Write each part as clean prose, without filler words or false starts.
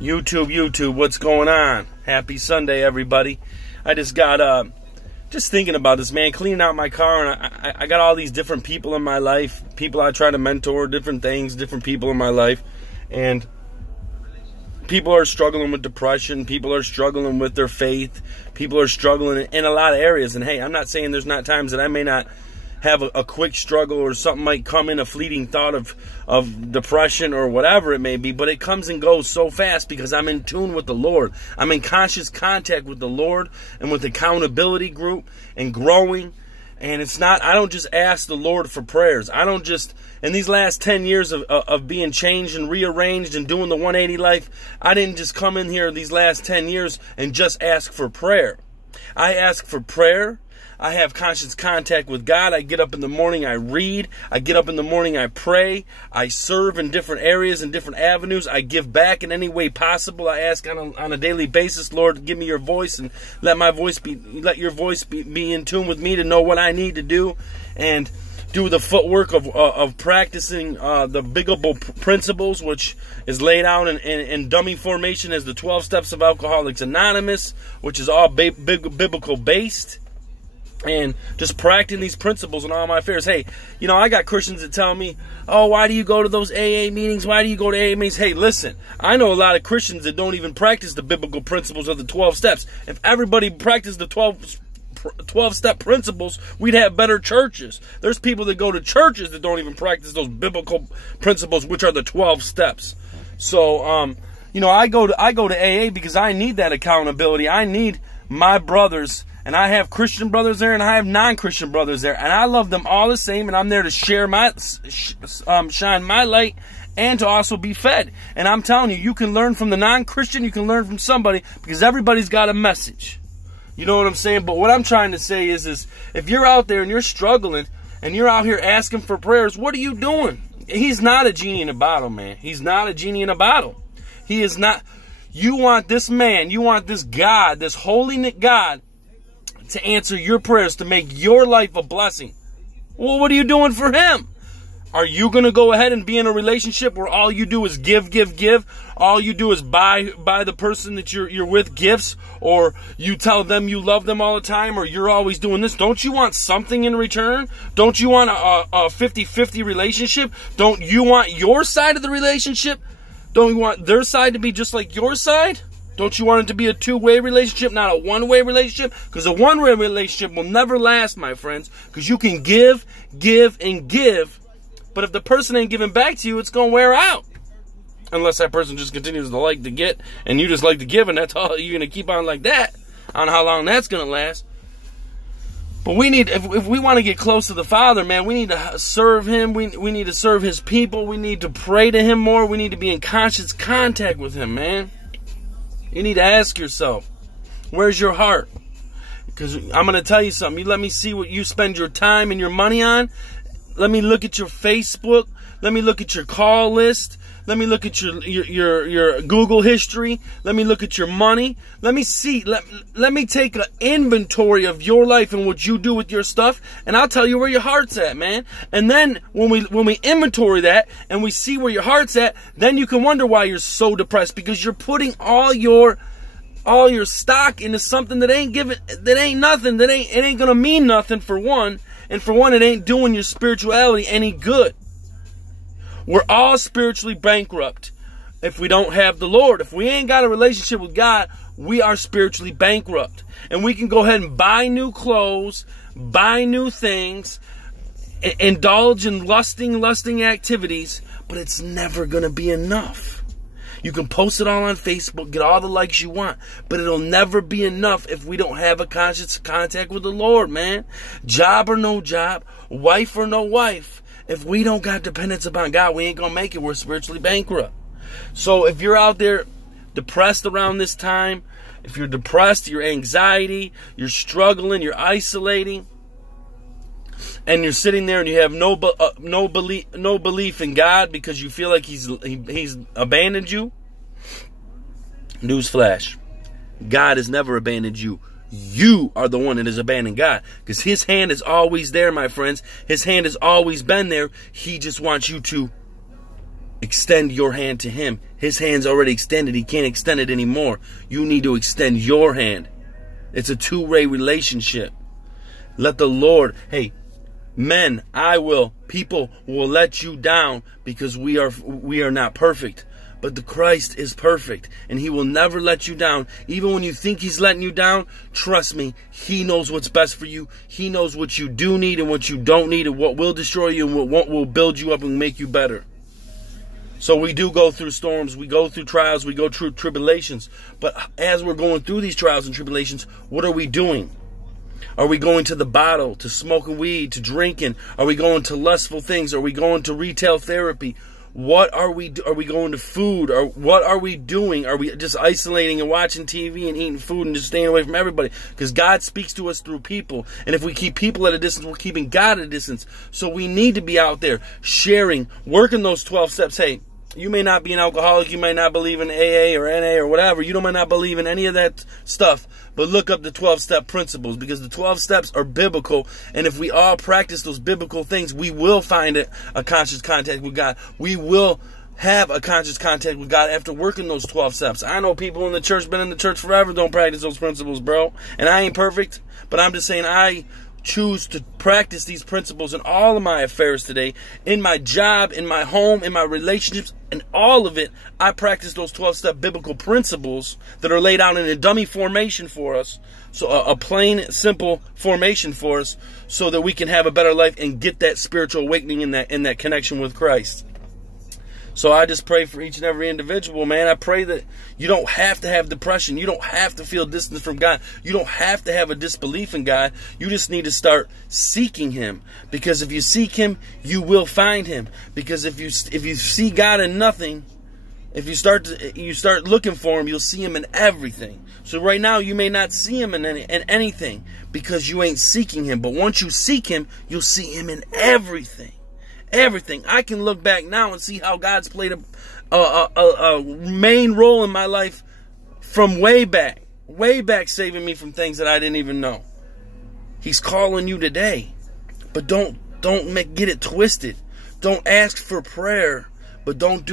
YouTube, what's going on? Happy Sunday, everybody. I just got, just thinking about this, man, cleaning out my car, and I got all these different people in my life, people I try to mentor, different things, different people in my life, and people are struggling with depression, people are struggling with their faith, people are struggling in a lot of areas, and hey, I'm not saying there's not times that I may not have a quick struggle or something might come in, a fleeting thought of depression or whatever it may be, but it comes and goes so fast because I'm in tune with the Lord. I'm in conscious contact with the Lord and with the accountability group and growing. And it's not, I don't just ask the Lord for prayers. I don't just, in these last 10 years of being changed and rearranged and doing the 180 life, I didn't just come in here these last 10 years and just ask for prayer. I ask for prayer. I have conscious contact with God. I get up in the morning, I read. I get up in the morning, I pray. I serve in different areas and different avenues. I give back in any way possible. I ask on a daily basis, Lord, give me your voice and let your voice be in tune with me to know what I need to do and do the footwork of practicing the biblical principles, which is laid out in dummy formation as the 12 Steps of Alcoholics Anonymous, which is all biblical based. And just practicing these principles in all my affairs. Hey, you know, I got Christians that tell me, oh, why do you go to those AA meetings? Why do you go to AA meetings? Hey, listen, I know a lot of Christians that don't even practice the biblical principles of the 12 steps. If everybody practiced the 12-step principles, we'd have better churches. There's people that go to churches that don't even practice those biblical principles, which are the 12 steps. So, you know, I go to AA because I need that accountability. I need my brothers. And I have Christian brothers there, and I have non-Christian brothers there, and I love them all the same. And I'm there to share shine my light, and to also be fed. And I'm telling you, you can learn from the non-Christian, you can learn from somebody, because everybody's got a message. You know what I'm saying? But what I'm trying to say is if you're out there and you're struggling, and you're out here asking for prayers, what are you doing? He's not a genie in a bottle, man. He's not a genie in a bottle. He is not. You want this man, you want this God, this holy God, to answer your prayers, to make your life a blessing. Well, what are you doing for him? Are you going to go ahead and be in a relationship where all you do is give? All you do is buy the person that you're with gifts, or you tell them you love them all the time, or you're always doing this? Don't you want something in return? Don't you want a 50-50 relationship? Don't you want your side of the relationship? Don't you want their side to be just like your side? Don't you want it to be a two-way relationship, not a one-way relationship? Because a one-way relationship will never last, my friends. Because you can give, and give. But if the person ain't giving back to you, it's going to wear out. Unless that person just continues to like to get, and you just like to give, and that's all you're going to keep on like that. I don't know how long that's going to last. But we need, if we want to get close to the Father, man, we need to serve Him. We need to serve His people. We need to pray to Him more. We need to be in conscious contact with Him, man. You need to ask yourself, where's your heart? Because I'm going to tell you something. You let me see what you spend your time and your money on. Let me look at your Facebook. Let me look at your call list. Let me look at your Google history. Let me look at your money. Let me see. Let me take an inventory of your life and what you do with your stuff, and I'll tell you where your heart's at, man. And then when we inventory that and we see where your heart's at, then you can wonder why you're so depressed, because you're putting all your stock into something that ain't nothing. It ain't gonna mean nothing, for one, and for one, it ain't doing your spirituality any good. We're all spiritually bankrupt if we don't have the Lord. If we ain't got a relationship with God, we are spiritually bankrupt. And we can go ahead and buy new clothes, buy new things, indulge in lusting activities, but it's never going to be enough. You can post it all on Facebook, get all the likes you want, but it'll never be enough if we don't have a conscious contact with the Lord, man. Job or no job, wife or no wife. If we don't got dependence upon God, we ain't going to make it. We're spiritually bankrupt. So if you're out there depressed around this time, if you're depressed, your anxiety, you're struggling, you're isolating, and you're sitting there and you have no belief in God because you feel like He's abandoned you, newsflash, God has never abandoned you. You are the one that has abandoned God, because His hand is always there, my friends. His hand has always been there. He just wants you to extend your hand to him. His hand's already extended. He can't extend it anymore. You need to extend your hand. It's a two-way relationship. Let the Lord, hey, men, people will let you down because we are not perfect. But the Christ is perfect, and he will never let you down. Even when you think he's letting you down, trust me, he knows what's best for you. He knows what you do need and what you don't need, and what will destroy you and what will build you up and make you better. So we do go through storms, we go through trials, we go through tribulations. But as we're going through these trials and tribulations, what are we doing? Are we going to the bottle, to smoking weed, to drinking? Are we going to lustful things? Are we going to retail therapy? What are we going to food? Or what are we doing? Are we just isolating and watching TV and eating food and just staying away from everybody? Because God speaks to us through people. And if we keep people at a distance, we're keeping God at a distance. So we need to be out there sharing, working those 12 steps. Hey, you may not be an alcoholic. You may not believe in AA or NA or whatever. You might not believe in any of that stuff. But look up the 12-step principles, because the 12 steps are biblical. And if we all practice those biblical things, we will find a conscious contact with God. We will have a conscious contact with God after working those 12 steps. I know people in the church, been in the church forever, don't practice those principles, bro. And I ain't perfect, but I'm just saying I choose to practice these principles in all of my affairs today, in my job, in my home, in my relationships, and all of it. I practice those 12-step biblical principles that are laid out in a dummy formation for us, so a plain, simple formation for us, so that we can have a better life and get that spiritual awakening in that connection with Christ. So I just pray for each and every individual, man. I pray that you don't have to have depression. You don't have to feel distance from God. You don't have to have a disbelief in God. You just need to start seeking him. Because if you seek him, you will find him. Because if you see God in nothing, if you start looking for him, you'll see him in everything. So right now you may not see him in anything because you ain't seeking him. But once you seek him, you'll see him in everything. Everything. I can look back now and see how God's played a main role in my life from way back saving me from things that I didn't even know. He's calling you today, but don't get it twisted. Don't ask for prayer, but don't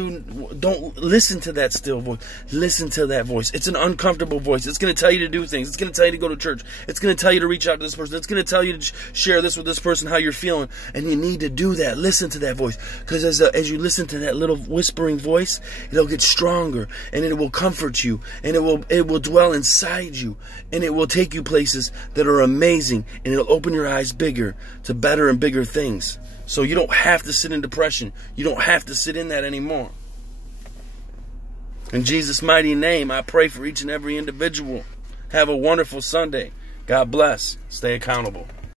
listen to that still voice. Listen to that voice. It's an uncomfortable voice. It's going to tell you to do things. It's going to tell you to go to church. It's going to tell you to reach out to this person. It's going to tell you to share this with this person, how you're feeling. And you need to do that. Listen to that voice. Because as you listen to that little whispering voice, it'll get stronger. And it will comfort you. And it will dwell inside you. And it will take you places that are amazing. And it'll open your eyes bigger to better and bigger things. So you don't have to sit in depression. You don't have to sit in that anymore. In Jesus' mighty name, I pray for each and every individual. Have a wonderful Sunday. God bless. Stay accountable.